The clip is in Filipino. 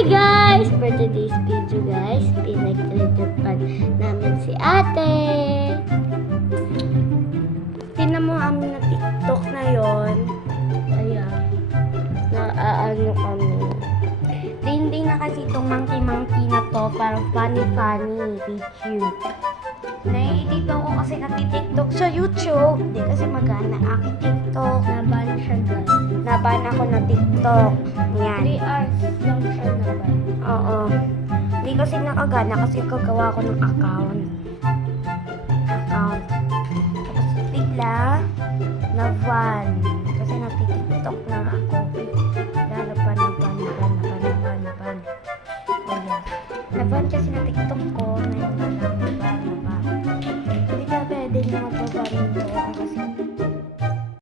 Hi guys! For today's video guys, pinag-treatment namin si ate. Tingnan mo amin na TikTok na yon. Ayan. Ano kami. Hindi na kasi itong monkey na to. Parang funny video. Dito ako kasi nati-TikTok sa YouTube. Hindi kasi magana aking TikTok. Naban siya guys. Naban ako na TikTok. Yan. 3 hours lang siya naban. Oo. Hindi kasi nakagana kasi gagawa ko ng account. Tapos bigla na van. Kasi nati-TikTok na ako.